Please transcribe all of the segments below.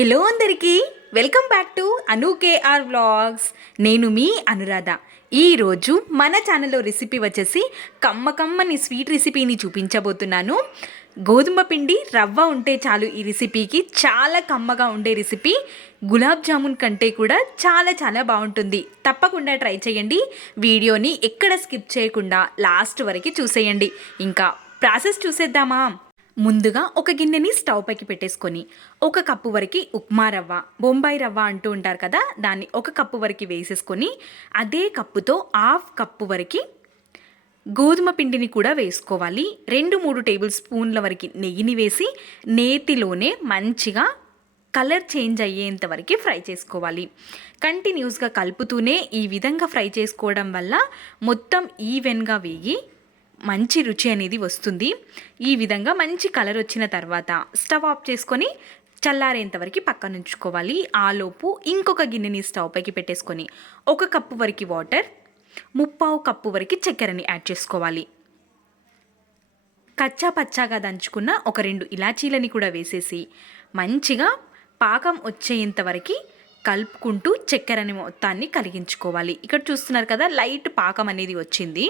Hello అందరికీ welcome back to KR vlogs. నేను మీ అనురాధ. ఈరోజు మన ఛానల్లో రెసిపీ వచ్చేసి కమ్మని స్వీట్ రెసిపీని చూపించబోతున్నాను. గోధుమ పిండి రవ్వ ఉంటే చాలు ఈ రెసిపీకి. చాలా కమ్మగా ఉండే రెసిపీ. గులాబ్ జామున్ కంటే కూడా చాలా బాగుంటుంది. తప్పకుండా ట్రై చేయండి. వీడియోని ఎక్కడ స్కిప్ చేయకుండా లాస్ట్ వరకు చూసేయండి. ఇంకా ప్రాసెస్ చూసేద్దామా? ముందుగా ఒక గిన్నెని స్టవ్ పైకి పెట్టేసుకొని ఒక కప్పు వరకు ఉప్మా రవ్వ, బొంబాయి రవ్వ అంటూ ఉంటారు కదా, దాన్ని ఒక కప్పు వరకు వేసేసుకొని అదే కప్పుతో హాఫ్ కప్పు వరకు గోధుమ పిండిని కూడా వేసుకోవాలి. 2-3 టేబుల్ స్పూన్ల వరకు నెయ్యిని వేసి నేతిలోనే మంచిగా కలర్ చేంజ్ అయ్యేంత వరకు ఫ్రై చేసుకోవాలి. కంటిన్యూస్గా కలుపుతూనే ఈ విధంగా ఫ్రై చేసుకోవడం వల్ల మొత్తం ఈవెన్గా వేగి మంచి రుచి అనేది వస్తుంది. ఈ విధంగా మంచి కలర్ వచ్చిన తర్వాత స్టవ్ ఆఫ్ చేసుకొని చల్లారేంత వరకు పక్కన ఉంచుకోవాలి. ఆలోపు ఇంకొక గిన్నెని స్టవ్ పైకి పెట్టేసుకొని ఒక కప్పు వరకు వాటర్, 1/2 కప్పు వరకు చక్కెరని యాడ్ చేసుకోవాలి. కచ్చా పచ్చాగా దంచుకున్న ఒక 2 ఇలాచీలని కూడా వేసేసి మంచిగా పాకం వచ్చేంత వరకు కలుపుకుంటూ చక్కెరని మొత్తాన్ని కరిగించుకోవాలి. ఇక్కడ చూస్తున్నారు కదా, లైట్ పాకం అనేది వచ్చింది.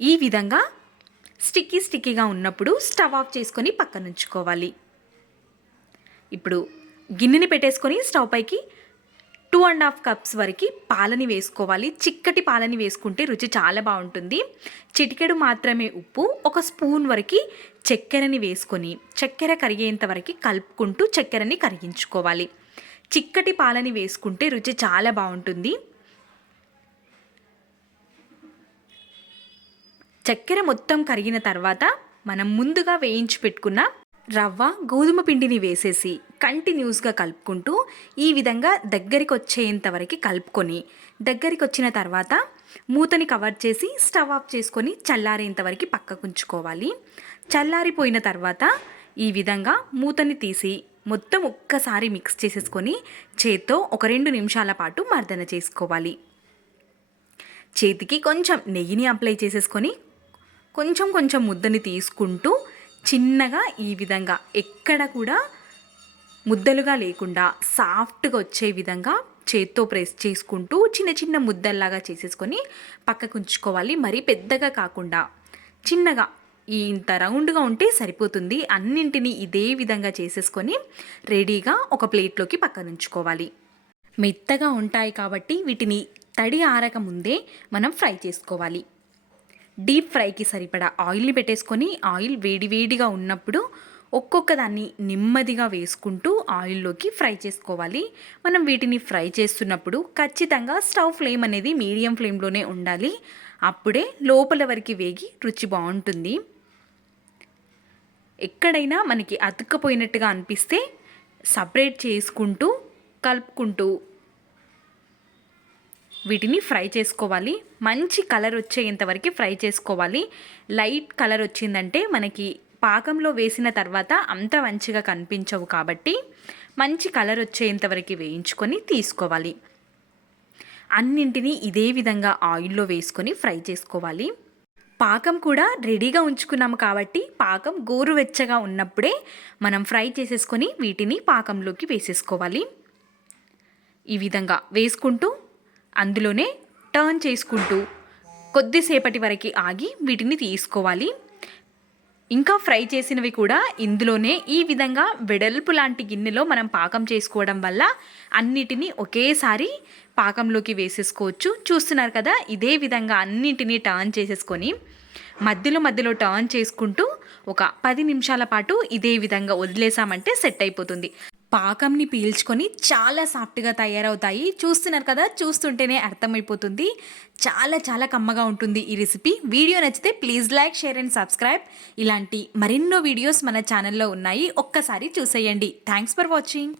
ఈ విధంగా స్టిక్కీగా ఉన్నప్పుడు స్టవ్ ఆఫ్ చేసుకొని పక్కన ఉంచుకోవాలి. ఇప్పుడు గిన్నెని పెట్టేసుకొని స్టవ్ పైకి 2.5 కప్స్ వరకు పాలని వేసుకోవాలి. చిక్కటి పాలని వేసుకుంటే రుచి చాలా బాగుంటుంది. చిటికెడు మాత్రమే ఉప్పు, 1 స్పూన్ వరకు చక్కెరని వేసుకొని చక్కెర కరిగేంత వరకు కలుపుకుంటూ చక్కెరని కరిగించుకోవాలి. చిక్కటి పాలని వేసుకుంటే రుచి చాలా బాగుంటుంది. చక్కెర మొత్తం కరిగిన తర్వాత మనం ముందుగా వేయించి పెట్టుకున్న రవ్వ, గోధుమ పిండిని వేసేసి కంటిన్యూస్గా కలుపుకుంటూ ఈ విధంగా దగ్గరికి వచ్చేంత వరకు కలుపుకొని దగ్గరికి వచ్చిన తర్వాత మూతని కవర్ చేసి స్టవ్ ఆఫ్ చేసుకొని చల్లారేంత వరకు పక్కకు ఉంచుకోవాలి. చల్లారిపోయిన తర్వాత ఈ విధంగా మూతని తీసి మొత్తం ఒక్కసారి మిక్స్ చేసేసుకొని చేత్తో ఒక 2 నిమిషాల పాటు మర్దన చేసుకోవాలి. చేతికి కొంచెం నెయ్యిని అప్లై చేసేసుకొని కొంచెం ముద్దని తీసుకుంటూ చిన్నగా ఈ విధంగా ఎక్కడ కూడా ముద్దలుగా లేకుండా సాఫ్ట్గా వచ్చే విధంగా చేత్తో ప్రెస్ చేసుకుంటూ చిన్న ముద్దల్లాగా చేసేసుకొని పక్కకు ఉంచుకోవాలి. మరీ పెద్దగా కాకుండా చిన్నగా ఇంత రౌండ్గా ఉంటే సరిపోతుంది. అన్నింటినీ ఇదే విధంగా చేసేసుకొని రెడీగా ఒక ప్లేట్లోకి పక్కన ఉంచుకోవాలి. మెత్తగా ఉంటాయి కాబట్టి వీటిని తడి ఆరక ముందే మనం ఫ్రై చేసుకోవాలి. డీప్ ఫ్రైకి సరిపడా ఆయిల్ని పెట్టేసుకొని ఆయిల్ వేడిగా ఉన్నప్పుడు ఒక్కొక్క దాన్ని నెమ్మదిగా వేసుకుంటూ ఆయిల్లోకి ఫ్రై చేసుకోవాలి. మనం వీటిని ఫ్రై చేస్తున్నప్పుడు ఖచ్చితంగా స్టవ్ ఫ్లేమ్ అనేది మీడియం ఫ్లేమ్లోనే ఉండాలి. అప్పుడే లోపల వరకు వేగి రుచి బాగుంటుంది. ఎక్కడైనా మనకి అతుక్కపోయినట్టుగా అనిపిస్తే సపరేట్ చేసుకుంటూ కలుపుకుంటూ వీటిని ఫ్రై చేసుకోవాలి. మంచి కలర్ వచ్చేంతవరకు ఫ్రై చేసుకోవాలి. లైట్ కలర్ వచ్చిందంటే మనకి పాకంలో వేసిన తర్వాత అంత మంచిగా కనిపించవు కాబట్టి మంచి కలర్ వచ్చేంతవరకు వేయించుకొని తీసుకోవాలి. అన్నింటినీ ఇదే విధంగా ఆయిల్లో వేసుకొని ఫ్రై చేసుకోవాలి. పాకం కూడా రెడీగా ఉంచుకున్నాము కాబట్టి పాకం గోరువెచ్చగా ఉన్నప్పుడే మనం ఫ్రై చేసేసుకొని వీటిని పాకంలోకి వేసేసుకోవాలి. ఈ విధంగా వేసుకుంటూ అందులోనే టర్న్ చేసుకుంటూ కొద్దిసేపటి వరకు ఆగి వీటిని తీసుకోవాలి. ఇంకా ఫ్రై చేసినవి కూడా ఇందులోనే ఈ విధంగా వెడల్పు లాంటి గిన్నెలో మనం పాకం చేసుకోవడం వల్ల అన్నిటినీ ఒకేసారి పాకంలోకి వేసేసుకోవచ్చు. చూస్తున్నారు కదా, ఇదే విధంగా అన్నిటినీ టర్న్ చేసేసుకొని మధ్యలో టర్న్ చేసుకుంటూ ఒక 10 నిమిషాల పాటు ఇదే విధంగా వదిలేసామంటే సెట్ అయిపోతుంది. పాకంని పీల్చుకొని చాలా సాఫ్ట్గా తయారవుతాయి. చూస్తున్నారు కదా, చూస్తుంటేనే అర్థమైపోతుంది. చాలా కమ్మగా ఉంటుంది ఈ రెసిపీ. వీడియో నచ్చితే please like, share and subscribe. ఇలాంటి మరెన్నో వీడియోస్ మన ఛానల్లో ఉన్నాయి, ఒక్కసారి చూసేయండి. Thanks for watching.